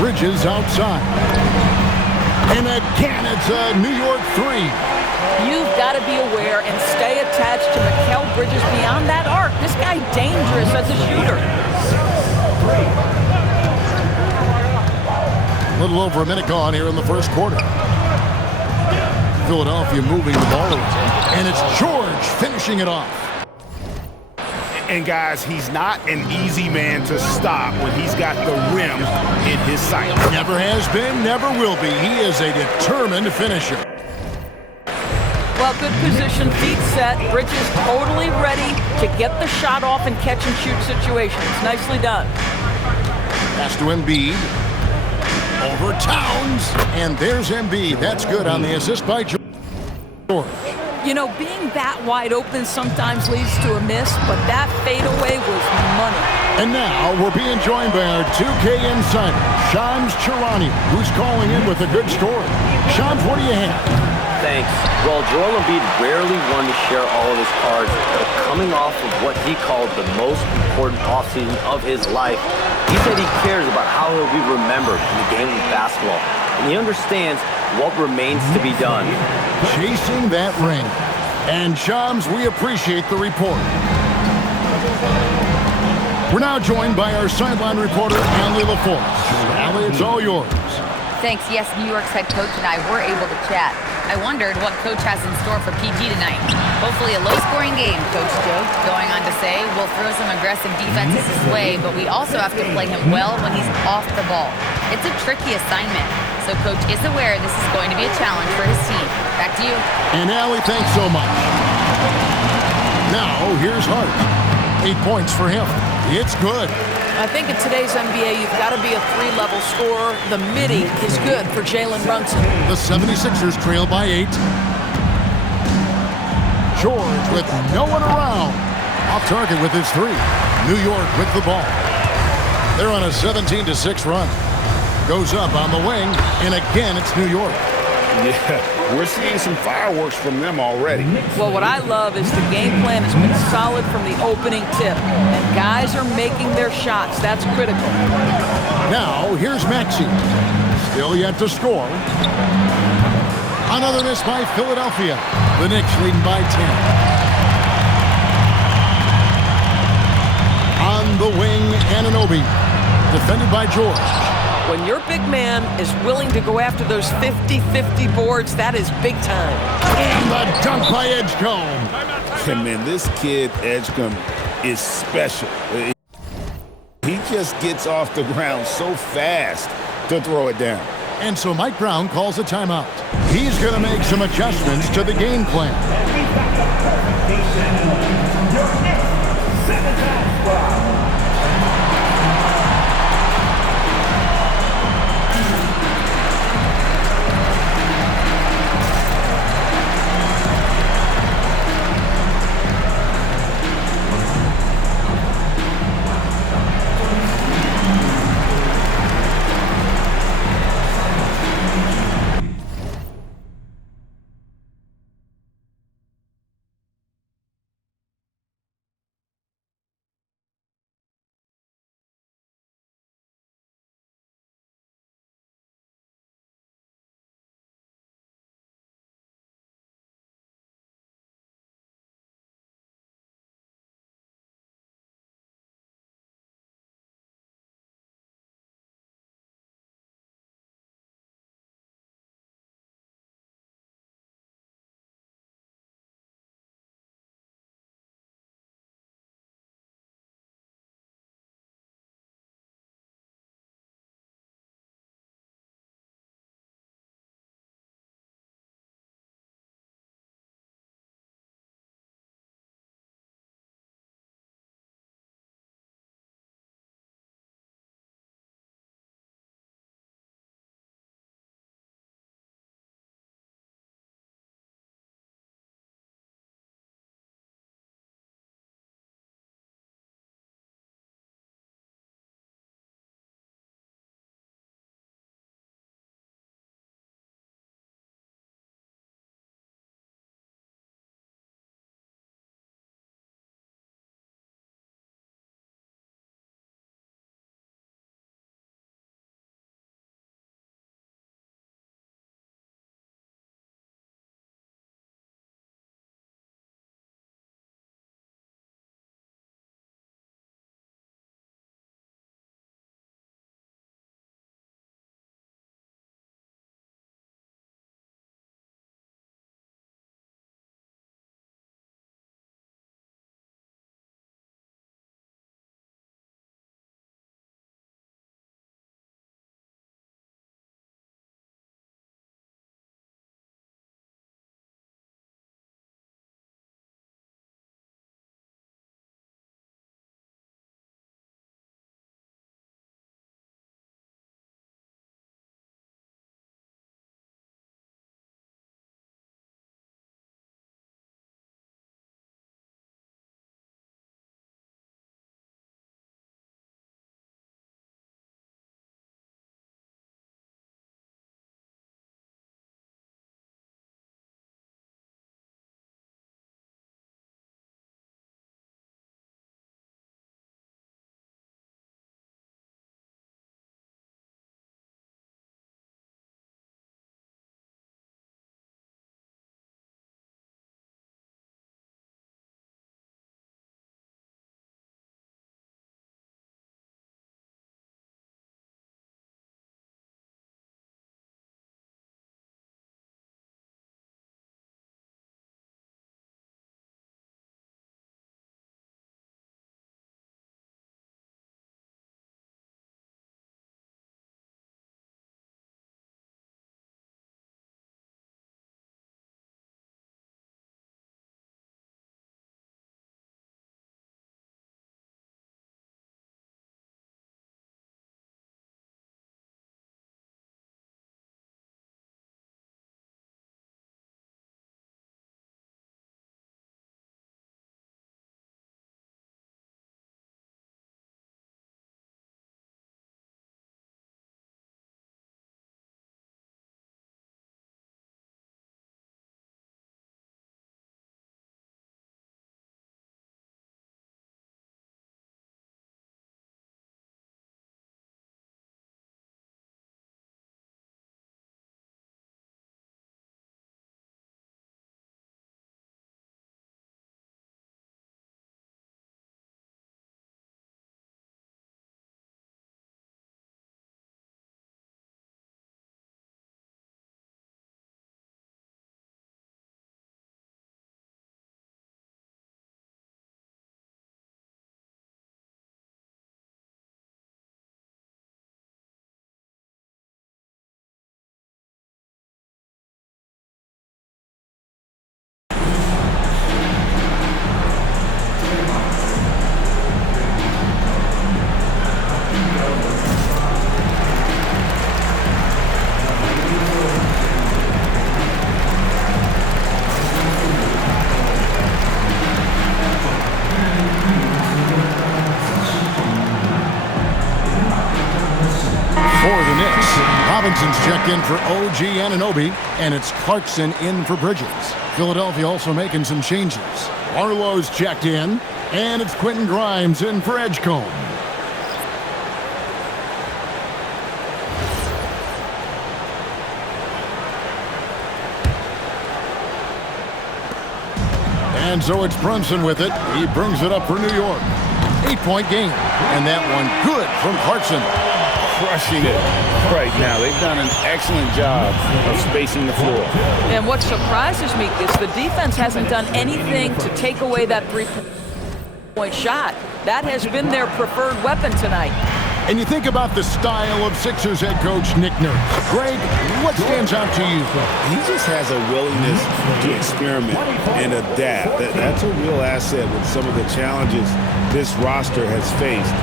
Bridges outside. And again, it's a New York three. You've got to be aware and stay attached to Mikal Bridges beyond that arc. This guy dangerous as a shooter. A little over a minute gone here in the first quarter. Philadelphia moving the ball around. And it's George finishing it off. And guys, he's not an easy man to stop when he's got the rim in his sight. Never has been, never will be. He is a determined finisher. Well, good position, feet set. Bridges totally ready to get the shot off and catch and shoot situations. Nicely done. Pass to Embiid. Over Towns. And there's Embiid. That's good on the assist by George. You know, being that wide open sometimes leads to a miss, but that fadeaway was money. And now we're being joined by our 2K insider, Shams Charania, who's calling in with a good story. Shams, what do you have? Thanks. Well, Joel Embiid rarely wanted to share all of his cards, but coming off of what he called the most important offseason of his life, he said he cares about how he'll be remembered in the game of basketball, and he understands what remains to be done. Chasing that ring. And Shams, we appreciate the report. We're now joined by our sideline reporter, Allie LaForce. Allie, it's all yours. Thanks. Yes, New York's head coach and I were able to chat. I wondered what coach has in store for PG tonight. Hopefully a low-scoring game, Coach joked, going on to say, we'll throw some aggressive defenses his way, but we also have to play him well when he's off the ball. It's a tricky assignment, so Coach is aware this is going to be a challenge for his team. Back to you. And Allie, thanks so much. Now, here's Hart. 8 points for him. It's good. I think in today's NBA, you've got to be a three-level scorer. The midi is good for Jalen Brunson. The 76ers trail by 8. George with no one around. Off target with his three. New York with the ball. They're on a 17-6 run. Goes up on the wing, and again, it's New York. Yeah, we're seeing some fireworks from them already. Well, what I love is the game plan has been solid from the opening tip, and guys are making their shots. That's critical. Now, here's Maxey. Still yet to score. Another miss by Philadelphia. The Knicks leading by 10. On the wing, Anunoby. Defended by George. When your big man is willing to go after those 50-50 boards, that is big time. And the dunk by Edgecombe. And man, this kid, Edgecombe, is special. He just gets off the ground so fast to throw it down. And so Mike Brown calls a timeout. He's going to make some adjustments to the game plan. For the Knicks, Robinson's checked in for OG Anunoby, and it's Clarkson in for Bridges. Philadelphia also making some changes. Barlow's checked in, and it's Quentin Grimes in for Edgecombe. And so it's Brunson with it. He brings it up for New York. 8-point game. And that one good from Clarkson. Crushing it right now. They've done an excellent job of spacing the floor. And what surprises me is the defense hasn't done anything to take away that three-point shot. That has been their preferred weapon tonight. And you think about the style of Sixers head coach Nick Nurse. Greg, what stands out to you? He just has a willingness to experiment and adapt. That's a real asset with some of the challenges this roster has faced.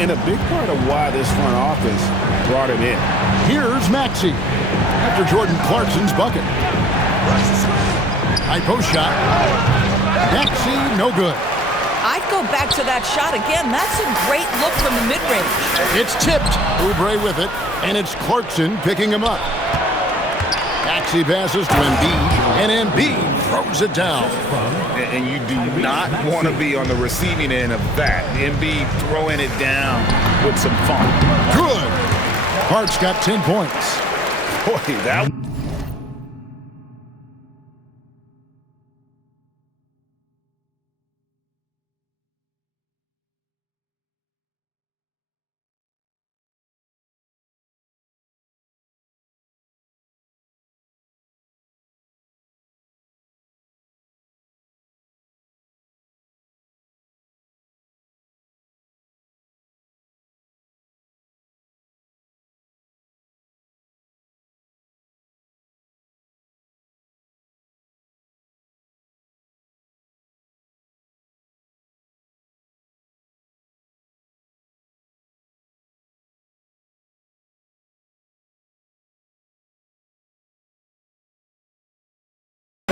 And a big part of why this front office brought him in. Here's Maxey after Jordan Clarkson's bucket. High post shot. Maxey, no good. I'd go back to that shot again. That's a great look from the mid-range. It's tipped. Oubre with it, and it's Clarkson picking him up. Maxey passes to Embiid, and Embiid throws it down. And you do not want to be on the receiving end of that. Embiid throwing it down with some fun. Good. Hart's got 10 points. Boy, that...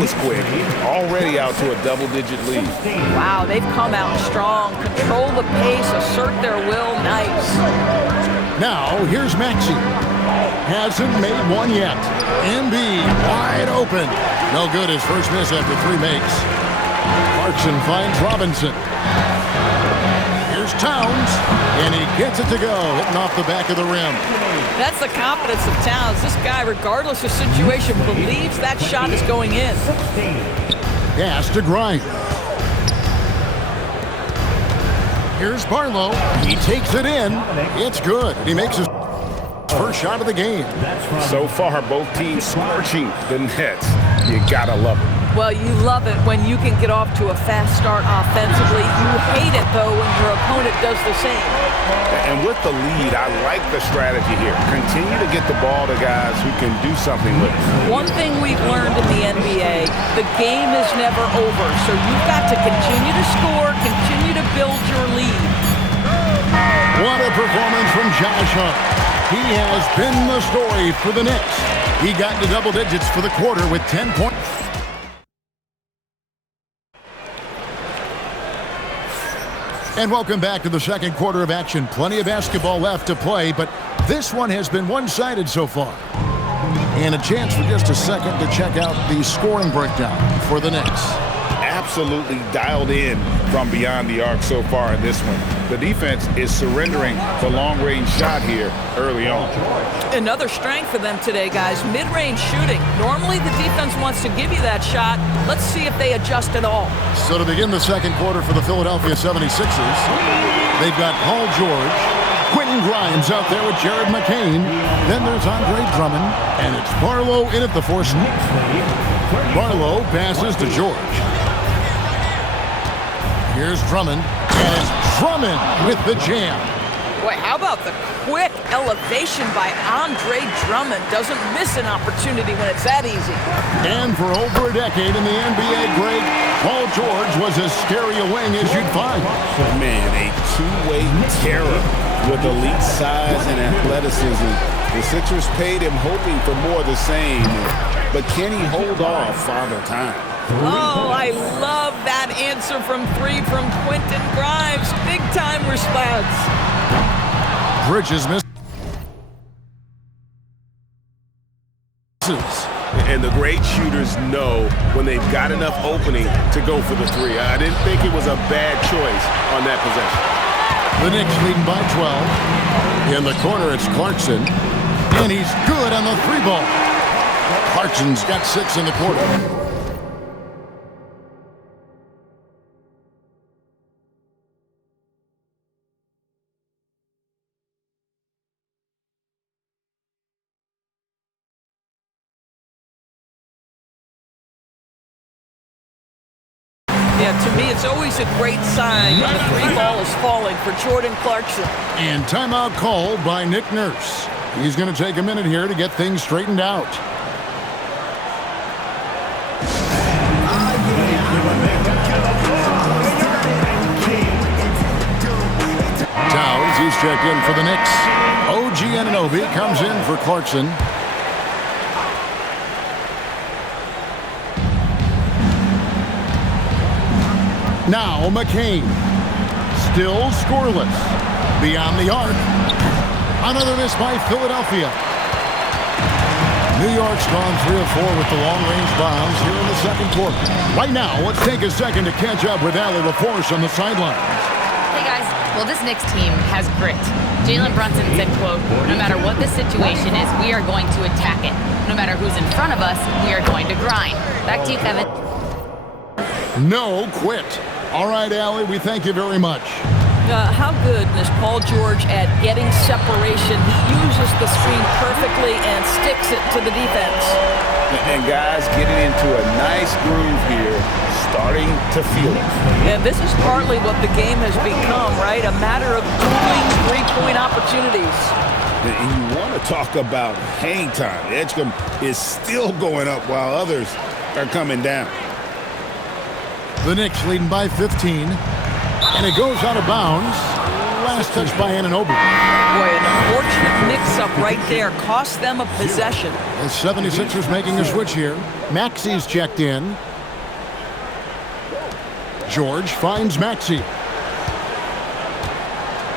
was quick. Already out to a double-digit lead. Wow, they've come out strong. Control the pace, assert their will. Nice. Now, here's Maxey. Hasn't made one yet. Embiid wide open. No good. His first miss after 3 makes. Clarkson finds Robinson. Here's Towns, and he gets it to go, hitting off the back of the rim. That's the confidence of Towns. This guy, regardless of situation, believes that shot is going in. Pass to Grimes. Here's Barlow. He takes it in. It's good. He makes his first shot of the game. So far, both teams scorching the Nets. You gotta love it. Well, you love it when you can get off to a fast start offensively. You hate it, though, when your opponent does the same. And with the lead, I like the strategy here. Continue to get the ball to guys who can do something with it. One thing we've learned in the NBA, the game is never over. So you've got to continue to score, continue to build your lead. What a performance from Josh Hart. He has been the story for the Knicks. He got to double digits for the quarter with 10 points. And welcome back to the second quarter of action. Plenty of basketball left to play, but this one has been one-sided so far. And a chance for just a second to check out the scoring breakdown for the Knicks. Absolutely dialed in from beyond the arc so far in this one. The defense is surrendering the long-range shot here early on. Another strength for them today, guys. Mid-range shooting. Normally the defense wants to give you that shot. Let's see if they adjust at all. So to begin the second quarter for the Philadelphia 76ers, they've got Paul George, Quentin Grimes out there with Jared McCain. Then there's Andre Drummond, and it's Barlow in at the force. Barlow passes to George. Here's Drummond, and it's Drummond with the jam. Boy, how about the quick elevation by Andre Drummond? Doesn't miss an opportunity when it's that easy. And for over a decade in the NBA, Greg, Paul George was as scary a wing as you'd find. Man, a two-way terror with elite size and athleticism. The Sixers paid him hoping for more of the same, but can he hold off Father Time? Oh, I love that answer from 3 from Quentin Grimes. Big time response. Bridges missed. misses. And the great shooters know when they've got enough opening to go for the three. I didn't think it was a bad choice on that possession. The Knicks leading by 12. In the corner, it's Clarkson. And he's good on the three ball. Clarkson's got 6 in the quarter. Yeah, to me, it's always a great sign when the three ball is falling for Jordan Clarkson. And timeout called by Nick Nurse. He's going to take a minute here to get things straightened out. Towns, he's checked in for the Knicks. OG Anunoby comes in for Clarkson. Now McCain. Still scoreless. Beyond the arc. Another miss by Philadelphia. New York's gone 3 of 4 with the long-range bombs here in the second quarter. Right now, let's take a second to catch up with Allie LaForce on the sidelines. Hey guys, well this Knicks team has grit. Jalen Brunson said, quote, no matter what the situation is, we are going to attack it. No matter who's in front of us, we are going to grind. Back to you, Kevin. No quit. All right, Allie, we thank you very much. How good is Paul George at getting separation? He uses the screen perfectly and sticks it to the defense. And guys getting into a nice groove here, starting to feel it. And this is partly what the game has become, right? A matter of dueling three-point opportunities. And you want to talk about hang time. Edgecombe is still going up while others are coming down. The Knicks leading by 15. And it goes out of bounds. Last touch by Anunoby. Boy, an unfortunate mix-up right there. Cost them a possession. The 76ers making a switch here. Maxi's checked in. George finds Maxey.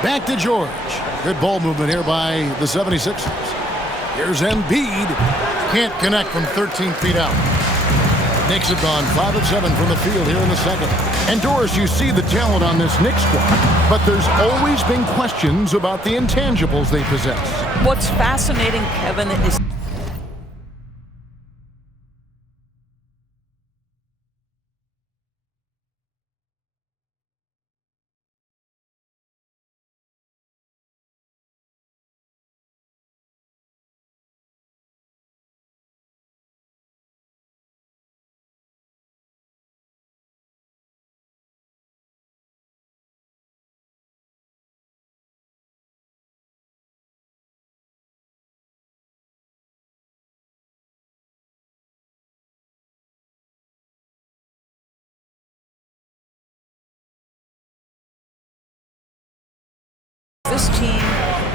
Back to George. Good ball movement here by the 76ers. Here's Embiid. Can't connect from 13 feet out. Knicks have gone 5 of 7 from the field here in the second. And Doris, you see the talent on this Knicks squad, but there's always been questions about the intangibles they possess. What's fascinating, Kevin, is this team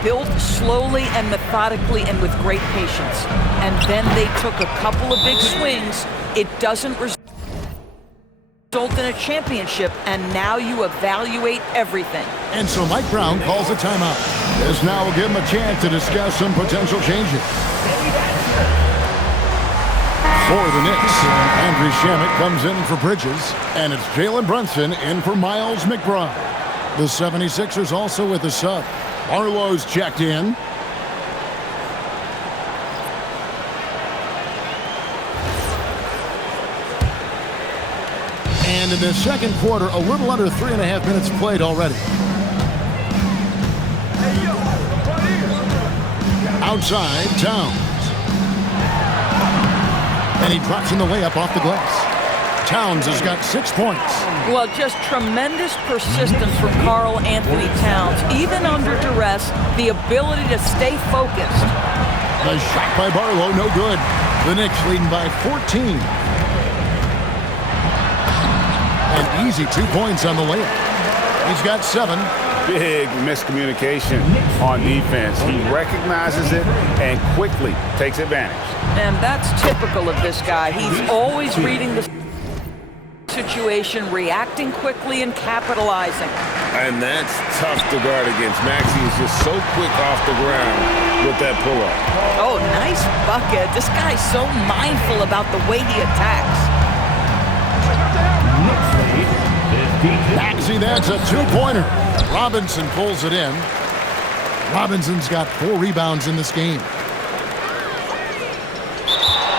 built slowly and methodically and with great patience. And then they took a couple of big swings. It doesn't result in a championship, and now you evaluate everything. And so Mike Brown calls a timeout. This now will give him a chance to discuss some potential changes. For the Knicks, Andrew Shamet comes in for Bridges, and it's Jalen Brunson in for Miles McBride. The 76ers also with a sub. Arlo's checked in. And in the second quarter, a little under 3.5 minutes played already. Outside, Towns. And he drops in the layup off the glass. Towns has got 6 points. Well, just tremendous persistence from Karl Anthony Towns. Even under duress, the ability to stay focused. The shot by Barlow, no good. The Knicks leading by 14. An easy 2 points on the layup. He's got 7. Big miscommunication on defense. He recognizes it and quickly takes advantage. And that's typical of this guy. He's always reading the situation, reacting quickly and capitalizing. And that's tough to guard against. Maxey is just so quick off the ground with that pull-up. Oh, nice bucket. This guy's so mindful about the way he attacks. Maxey, that's a two-pointer. Robinson pulls it in. Robinson's got 4 rebounds in this game.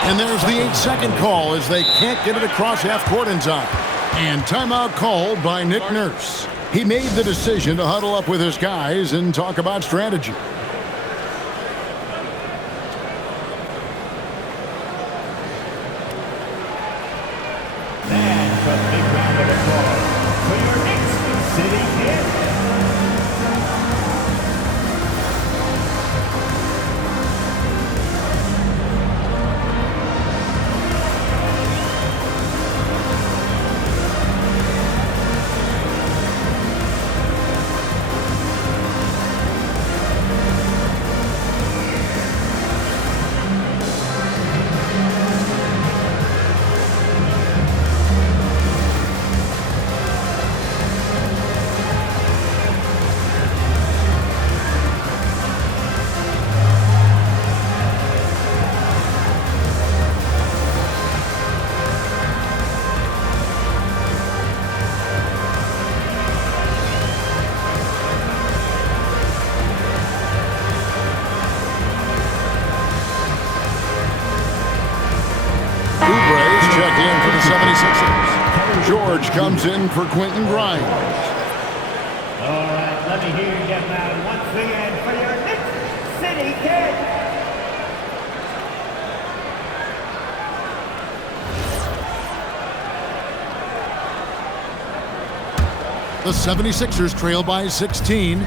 And there's the 8-second call as they can't get it across half court in time. And timeout called by Nick Nurse. He made the decision to huddle up with his guys and talk about strategy. And a big round of applause for your Knicks City Kid. George comes in for Quentin Grimes. All right, let me hear you get loud once again for your Knicks City Kid. The 76ers trail by 16.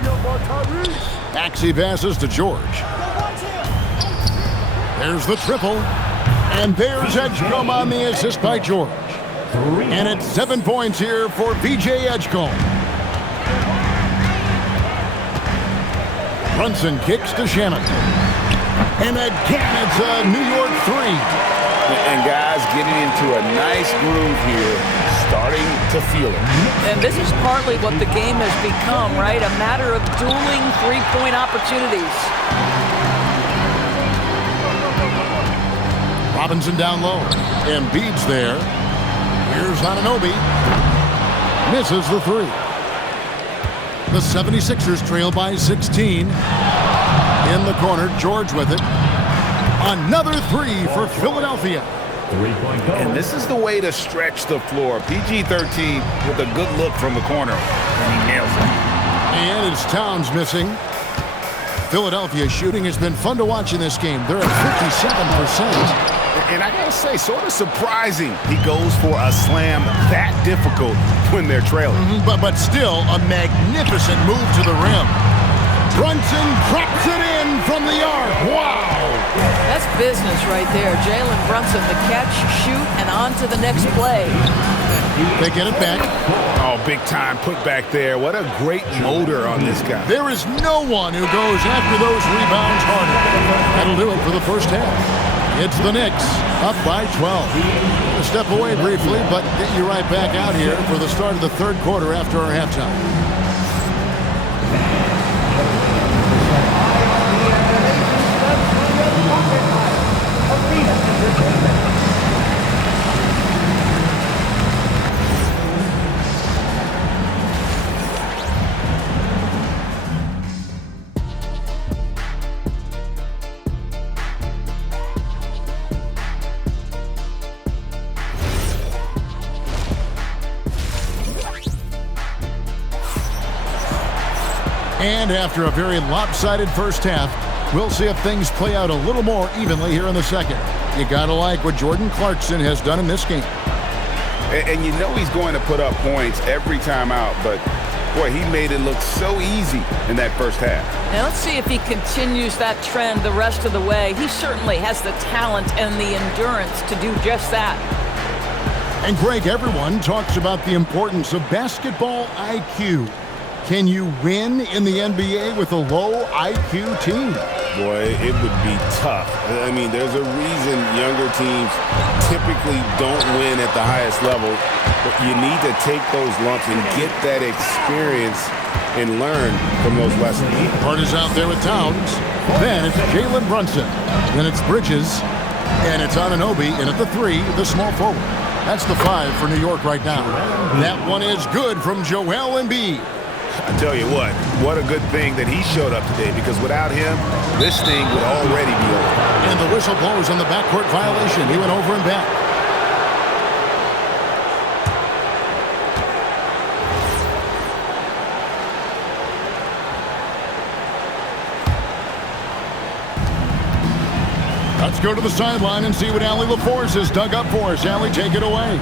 Maxey passes to George. There's the triple. And there's Edgecombe on the assist by George. And it's 7 points here for P.J. Edgecombe. Brunson kicks to Shannon. And again, it's a New York 3. And guys getting into a nice groove here, starting to feel it. And this is partly what the game has become, right? A matter of dueling three-point opportunities. Robinson down low. Embiid's there. Here's Anunoby. Misses the 3. The 76ers trail by 16. In the corner, George with it. Another 3 for Philadelphia. And this is the way to stretch the floor. PG-13 with a good look from the corner. And he nails it. And it's Towns missing. Philadelphia shooting has been fun to watch in this game. They're at 57%. And I gotta say, sort of surprising he goes for a slam that difficult when they're trailing. But still a magnificent move to the rim. Brunson drops it in from the arc. Wow! That's business right there. Jalen Brunson, the catch, shoot, and on to the next play. They get it back. Oh, big time put back there. What a great motor on this guy. There is no one who goes after those rebounds harder. That'll do it for the first half. It's the Knicks, up by 12. We'll step away briefly, but get you right back out here for the start of the third quarter after our halftime. And after a very lopsided first half, we'll see if things play out a little more evenly here in the second. You gotta like what Jordan Clarkson has done in this game. And you know he's going to put up points every time out, but boy, he made it look so easy in that first half. Now let's see if he continues that trend the rest of the way. He certainly has the talent and the endurance to do just that. And Greg, everyone talks about the importance of basketball IQ. Can you win in the NBA with a low IQ team? Boy, it would be tough. I mean, there's a reason younger teams typically don't win at the highest level. But you need to take those lumps and get that experience and learn from those lessons. Hart is out there with Towns. Then it's Jalen Brunson. Then it's Bridges. And it's Anunoby. And at the 3, the small forward. That's the 5 for New York right now. That one is good from Joel Embiid. I tell you what a good thing that he showed up today, because without him, this thing would already be over. And the whistle blows on the backcourt violation. He went over and back. Let's go to the sideline and see what Allie LaForce has dug up for us. Allie, take it away.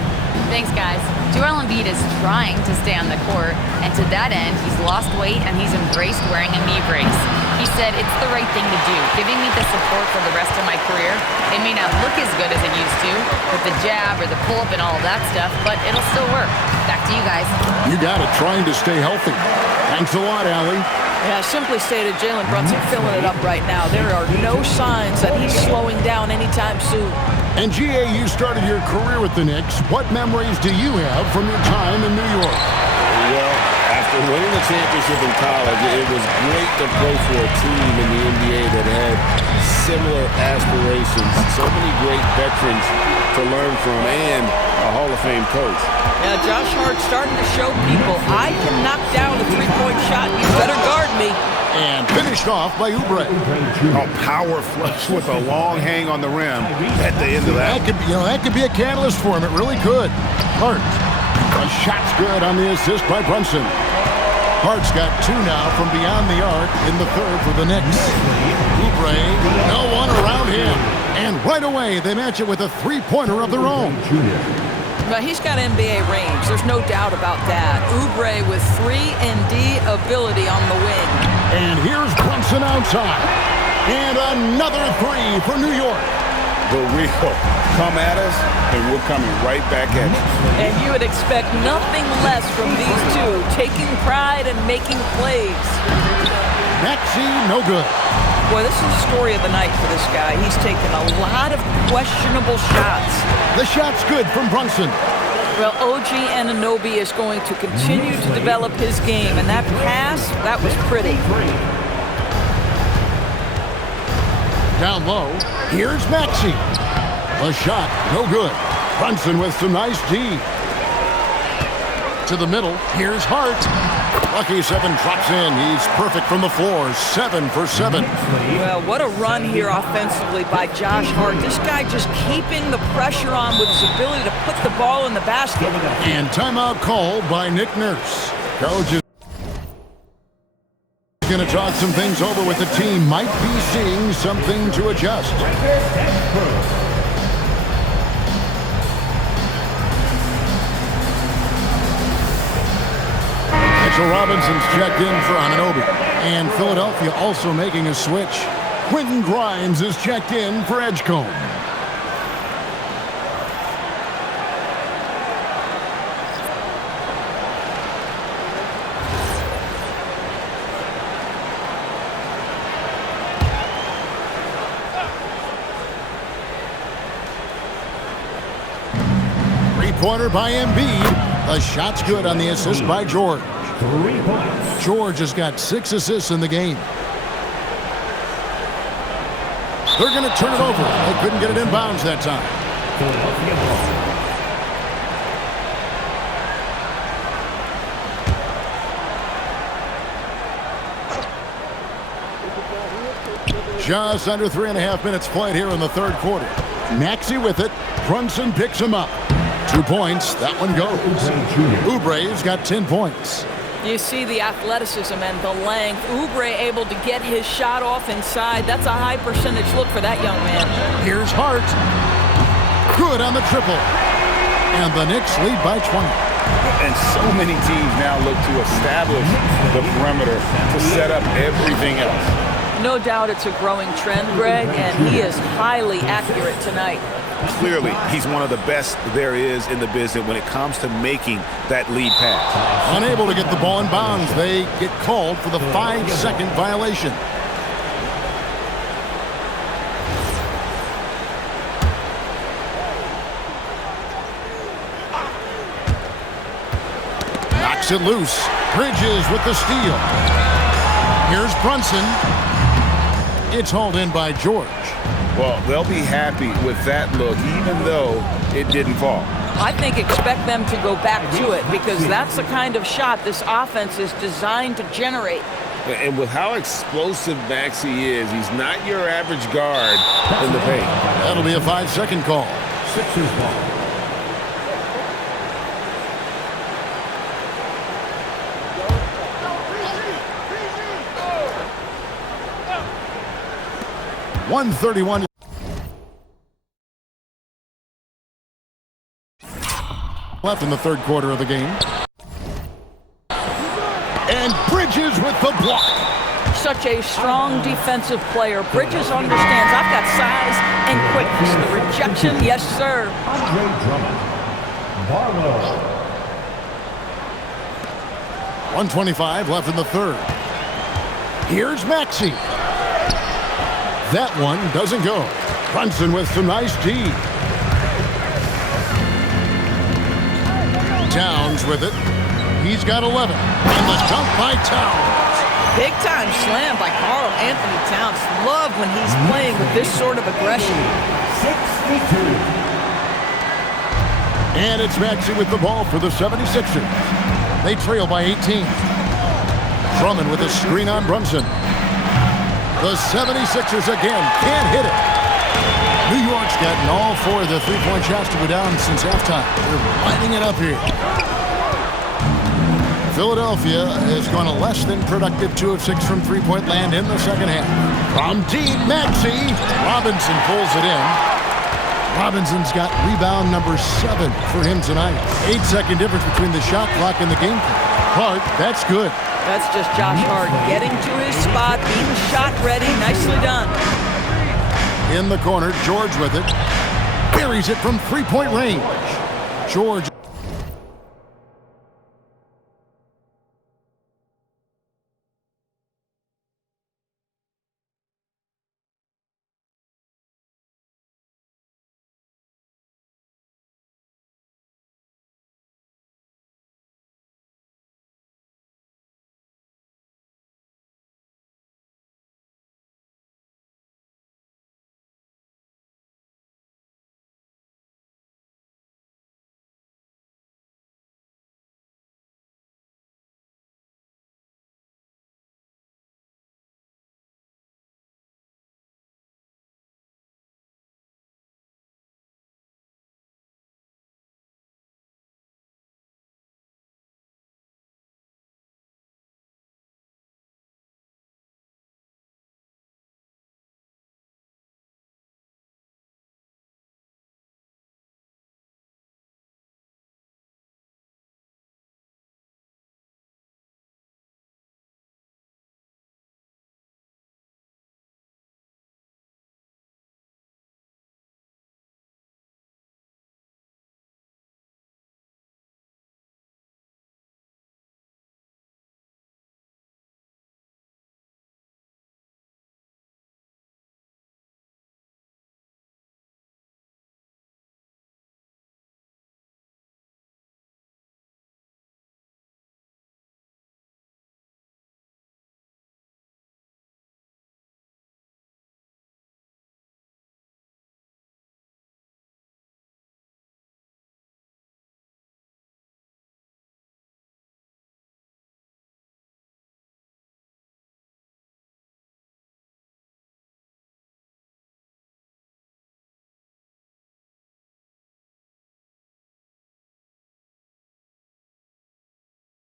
Thanks, guys. Joel Embiid is trying to stay on the court, and to that end, he's lost weight and he's embraced wearing a knee brace. He said, "It's the right thing to do, giving me the support for the rest of my career. It may not look as good as it used to, with the jab or the pull-up and all of that stuff, but it'll still work." Back to you guys. You got it, trying to stay healthy. Thanks a lot, Allie. Yeah, simply stated, Jalen Brunson filling it up right now. There are no signs that he's slowing down anytime soon. And GA, you started your career with the Knicks. What memories do you have from your time in New York? Well, after winning the championship in college, it was great to play for a team in the NBA that had similar aspirations. So many great veterans to learn from, and a Hall of Fame coach. Yeah, Josh Hart starting to show people, I can knock down a three-point shot. You better guard me. And finished off by Oubre. A power flush with a long hang on the rim at the end of that. That could be a catalyst for him. It really could. Hart. A shot's good on the assist by Brunson. Hart's got 2 now from beyond the arc in the 3rd for the Knicks. Oubre, no one around him. And right away, they match it with a 3-pointer of their own. But he's got NBA range. There's no doubt about that. Oubre with 3 and D ability on the wing. And here's Brunson outside. And another 3 for New York. The real come at us, and we're coming right back at you. And you would expect nothing less from these two, taking pride and making plays. Maxey, no good. Boy, this is the story of the night for this guy. He's taken a lot of questionable shots. The shot's good from Brunson. Well, OG Anunoby is going to continue to develop his game, and that pass, that was pretty. Down low, here's Maxey. A shot, no good. Brunson with some nice D. To the middle, here's Hart. Lucky 7 drops in. He's perfect from the floor. 7 for 7. Well, what a run here offensively by Josh Hart. This guy just keeping the pressure on with his ability to put the ball in the basket. And timeout called by Nick Nurse. Coach is going to talk some things over with the team. Might be seeing something to adjust. Mitchell Robinson's checked in for Anunoby. And Philadelphia also making a switch. Quentin Grimes is checked in for Edgecombe. Three-pointer by Embiid. The shot's good on the assist by George. 3 points. George has got 6 assists in the game. They're going to turn it over. They couldn't get it in bounds that time. Philadelphia ball. Just under 3.5 minutes played here in the 3rd quarter. Maxey with it. Brunson picks him up. 2 points. That one goes. Oubre's got 10 points. You see the athleticism and the length. Oubre able to get his shot off inside. That's a high percentage look for that young man. Here's Hart. Good on the triple. And the Knicks lead by 20. And so many teams now look to establish the perimeter to set up everything else. No doubt it's a growing trend, Greg, and he is highly accurate tonight. Clearly, he's one of the best there is in the business when it comes to making that lead pass. Unable to get the ball in bounds, they get called for the 5-second violation. Knocks it loose. Bridges with the steal. Here's Brunson. It's hauled in by George. Well, they'll be happy with that look, even though it didn't fall. I think expect them to go back to it because that's the kind of shot this offense is designed to generate. And with how explosive Maxey is, he's not your average guard in the paint. That'll be a 5-second call. Sixers ball. .131 left in the third quarter of the game. And Bridges with the block. Such a strong defensive player. Bridges understands I've got size and quickness. The rejection, yes, sir. Andre Drummond. Barlow. 1:25 left in the third. Here's Maxey. That one doesn't go. Brunson with some nice D. Towns with it. He's got 11. And the dunk by Towns. Big time slam by Karl Anthony Towns. Love when he's playing with this sort of aggression. 62. And it's Maxey with the ball for the 76ers. They trail by 18. Drummond with a screen on Brunson. The 76ers again can't hit it. New York's gotten all 4 of the three-point shots to go down since halftime. They're lining it up here. Philadelphia has gone a less than productive 2 of 6 from three-point land in the second half. From deep, Maxey. Robinson pulls it in. Robinson's got rebound number 7 for him tonight. 8-second difference between the shot clock and the game clock. Hart, that's good. That's just Josh Hart getting to his spot, being shot ready. Nicely done. In the corner, George with it. Buries it from three-point range. George.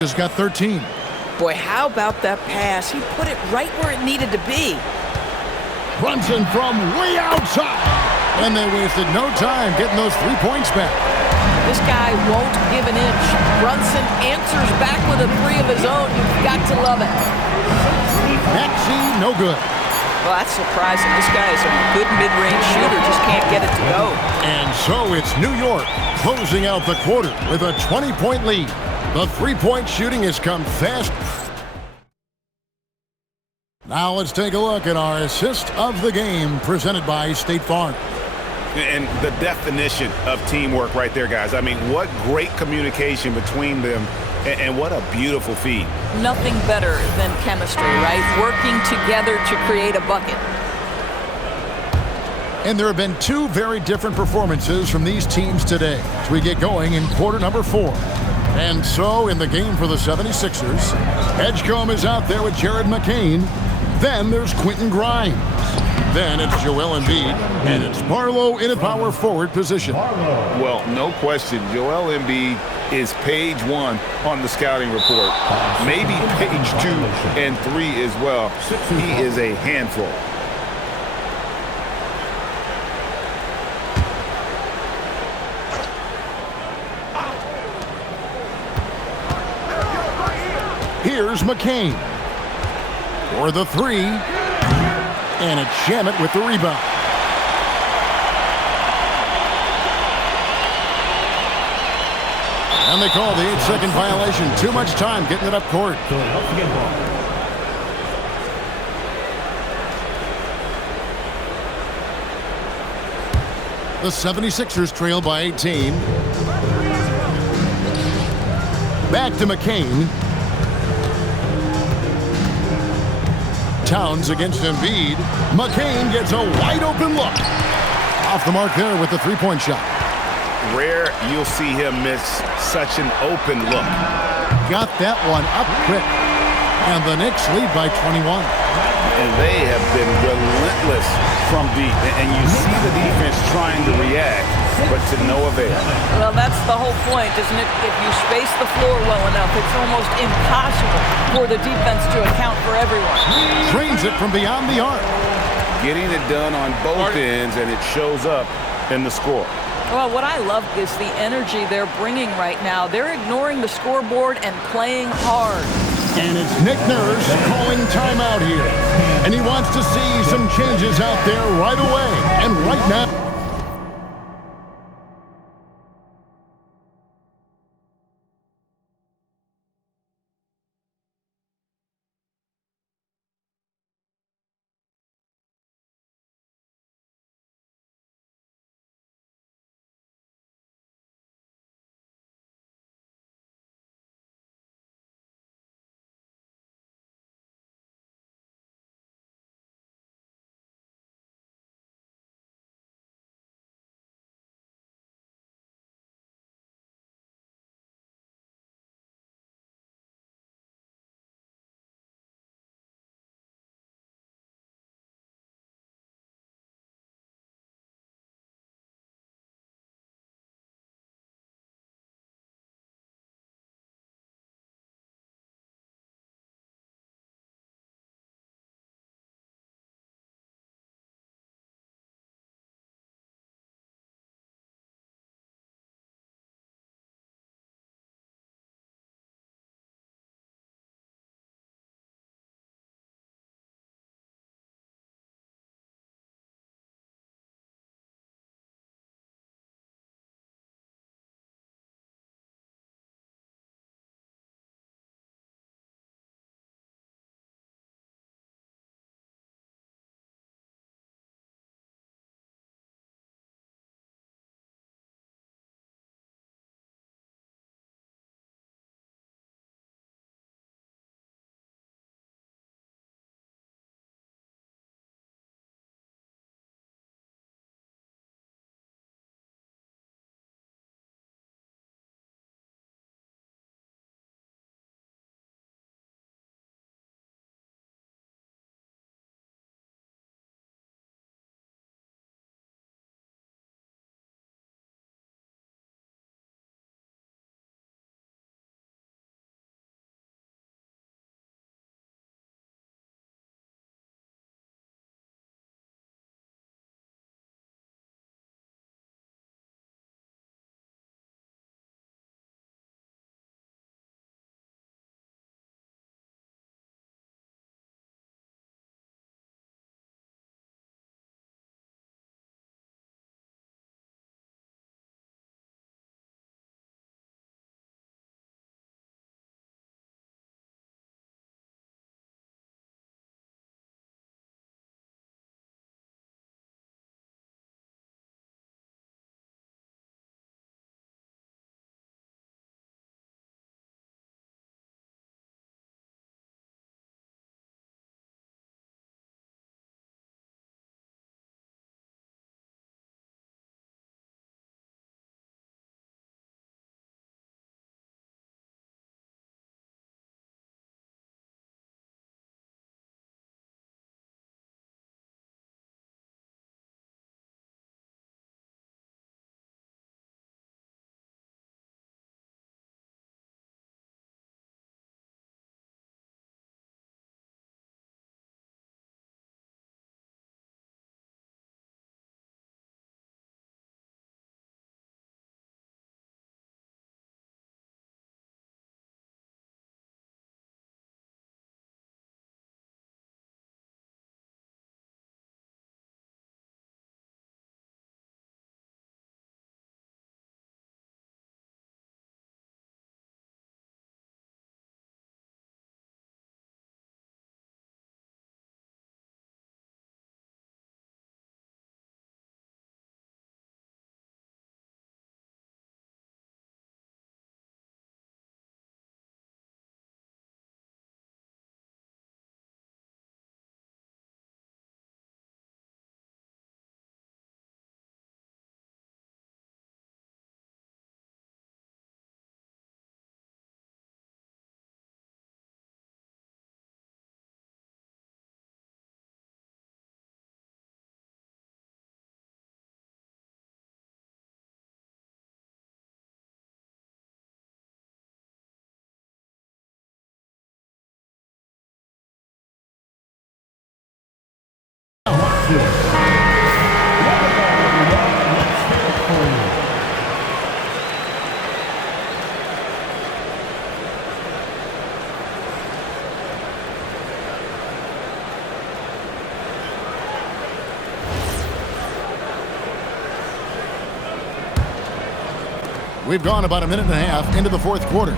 Has got 13. Boy, how about that pass? He put it right where it needed to be. Brunson from way outside. And they wasted no time getting those 3 points back. This guy won't give an inch. Brunson answers back with a 3 of his own. You've got to love it. Maxey, no good. Well, that's surprising. This guy is a good mid-range shooter, just can't get it to go. And so it's New York closing out the quarter with a 20-point lead. The three-point shooting has come fast. Now let's take a look at our assist of the game presented by State Farm. And the definition of teamwork right there, guys. I mean, what great communication between them, and what a beautiful feed. Nothing better than chemistry, right? Working together to create a bucket. And there have been two very different performances from these teams today as we get going in quarter number 4. And so in the game for the 76ers, Edgecombe is out there with Jared McCain. Then there's Quentin Grimes. Then it's Joel Embiid, and it's Barlow in a power forward position. Well, no question, Joel Embiid is page 1 on the scouting report. Maybe page 2 and 3 as well. He is a handful. Here's McCain for the 3, and it's Shamet with the rebound. And they call the 8-second violation. Too much time getting it up court. The 76ers trail by 18. Back to McCain. Towns against Embiid. McCain gets a wide open look. Off the mark there with the three-point shot. Rare you'll see him miss such an open look. Got that one up quick. And the Knicks lead by 21. And they have been relentless from deep. And you see the defense trying to react, but to no avail. Well, that's the whole point, isn't it? If you space the floor well enough, it's almost impossible for the defense to account for everyone. Drains it from beyond the arc. Getting it done on both ends, and it shows up in the score. Well, what I love is the energy they're bringing right now. They're ignoring the scoreboard and playing hard. And it's Nick Nurse calling timeout here. And he wants to see some changes out there right away. And right now. We've gone about a minute and a half into the fourth quarter.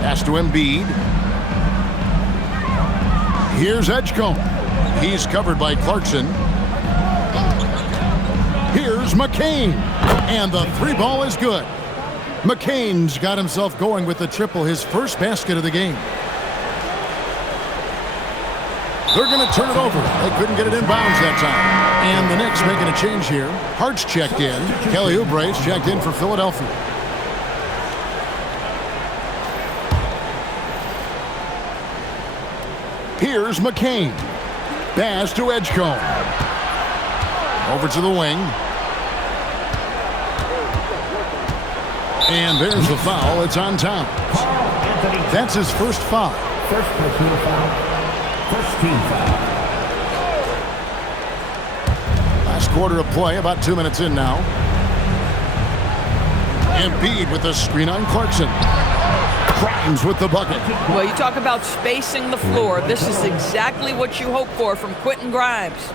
Pass to Embiid. Here's Edgecombe. He's covered by Clarkson. Here's McCain. And the three ball is good. McCain's got himself going with the triple, his first basket of the game. They're going to turn it over. They couldn't get it in bounds that time. And the Knicks making a change here. Hart's checked in. Kelly Oubre's checked in for Philadelphia. Here's McCain. Pass to Edgecombe. Over to the wing. And there's the foul. It's on Towns. That's his first foul. First personal foul. First team foul. Last quarter of play, about 2 minutes in now. Embiid with the screen on Clarkson. Grimes with the bucket. Well, you talk about spacing the floor. This is exactly what you hope for from Quentin Grimes.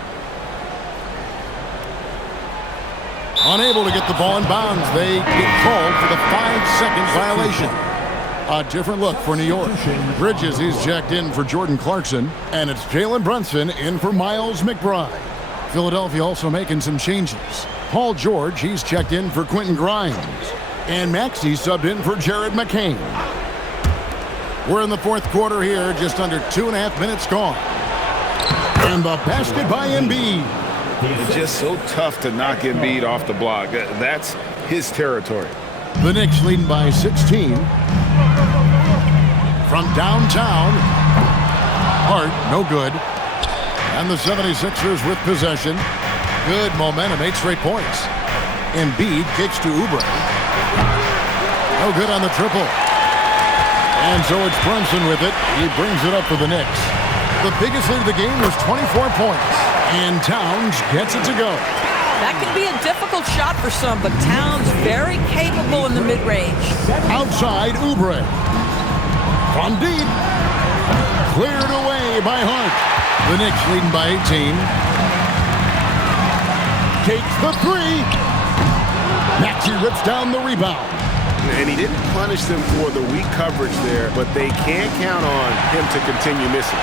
Unable to get the ball in bounds. They get called for the 5-second violation. A different look for New York. Bridges, he's checked in for Jordan Clarkson. And it's Jalen Brunson in for Miles McBride. Philadelphia also making some changes. Paul George, he's checked in for Quentin Grimes. And Maxey subbed in for Jared McCain. We're in the fourth quarter here, just under 2.5 minutes gone. And the basket by Embiid. It's just so tough to knock Embiid off the block. That's his territory. The Knicks leading by 16. From downtown. Hart, no good. And the 76ers with possession. Good momentum, 8 straight points. Embiid kicks to Oubre. No good on the triple. And so it's Brunson with it. He brings it up for the Knicks. The biggest lead of the game was 24 points. And Towns gets it to go. That can be a difficult shot for some, but Towns very capable in the mid-range. Outside, Oubre. From deep. Cleared away by Hart. The Knicks leading by 18. Takes the three. Maxey rips down the rebound. And he didn't punish them for the weak coverage there, but they can't count on him to continue missing.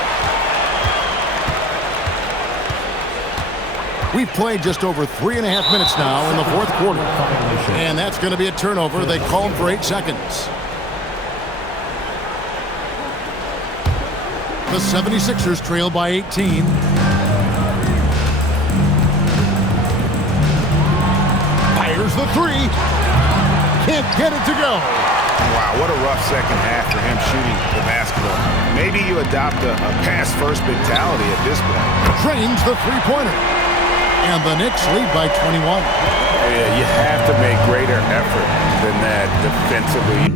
We've played just over 3.5 minutes now in the fourth quarter. And that's going to be a turnover. They called for 8 seconds. The 76ers trail by 18. Fires the three. Can't get it to go. Wow, what a rough second half for him shooting the basketball. Maybe you adopt a pass-first mentality at this point. Drains the three-pointer. And the Knicks lead by 21. Yeah, you have to make greater effort than that defensively.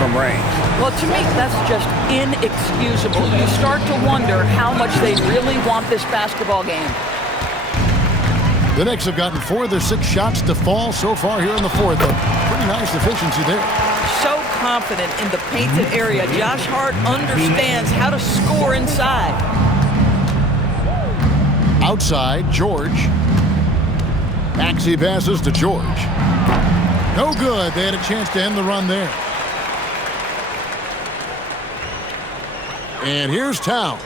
from range. Well, to me, that's just inexcusable. You start to wonder how much they really want this basketball game. The Knicks have gotten 4 of their 6 shots to fall so far here in the fourth. A pretty nice efficiency there. So confident in the painted area. Josh Hart understands how to score inside. Outside, George. Maxey passes to George. No good. They had a chance to end the run there. And here's Towns.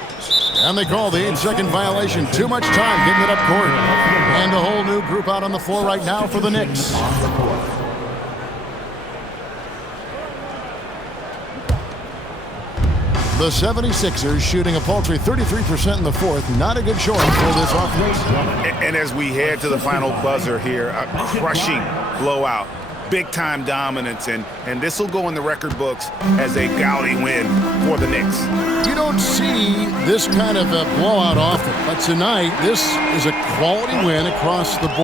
And they call the 8-second violation. Too much time getting it up court. And a whole new group out on the floor right now for the Knicks. The 76ers shooting a paltry 33% in the fourth. Not a good showing for this offense. And as we head to the final buzzer here, a crushing blowout. Big-time dominance, and this will go in the record books as a gaudy win for the Knicks. You don't see this kind of a blowout often, but tonight this is a quality win across the board.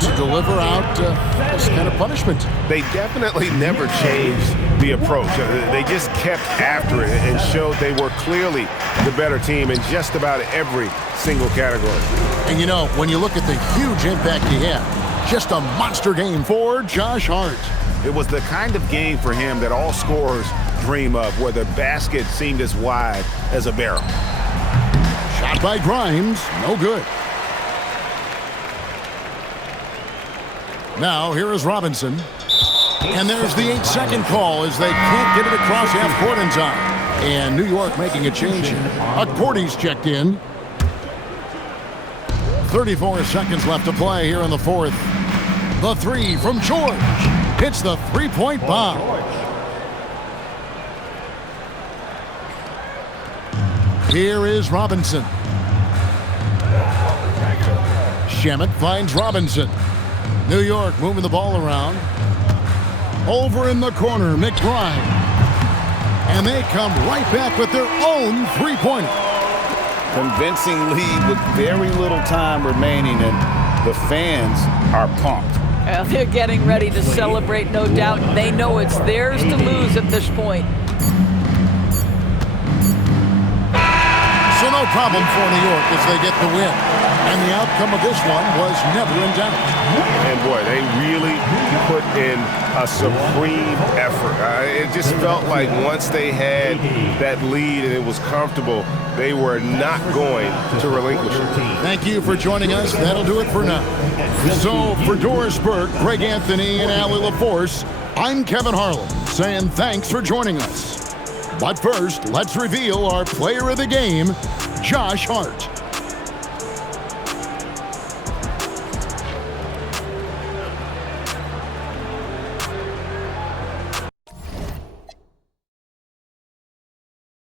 To deliver out this kind of punishment. They definitely never changed the approach. They just kept after it and showed they were clearly the better team in just about every single category. And you know, when you look at the huge impact he had, just a monster game for Josh Hart. It was the kind of game for him that all scorers dream of, where the basket seemed as wide as a barrel. Shot by Grimes, no good. Now, here is Robinson. And there's the 8-second call as they can't get it across half court in time. And New York making a change here. Cordy's checked in. 34 seconds left to play here in the fourth. The 3 from George. Hits the three-point bomb. Here is Robinson. Shamet finds Robinson. New York moving the ball around. Over in the corner, McBride. And they come right back with their own three-pointer. Convincing lead with very little time remaining, and the fans are pumped. Well, they're getting ready to celebrate, no doubt. They know it's theirs to lose at this point. So no problem for New York as they get the win. And the outcome of this one was never in doubt. And boy, they really put in a supreme effort. It just felt like once they had that lead and it was comfortable, they were not going to relinquish it. Thank you for joining us. That'll do it for now. So for Doris Burke, Greg Anthony, and Allie LaForce, I'm Kevin Harlan saying thanks for joining us. But first, let's reveal our player of the game, Josh Hart.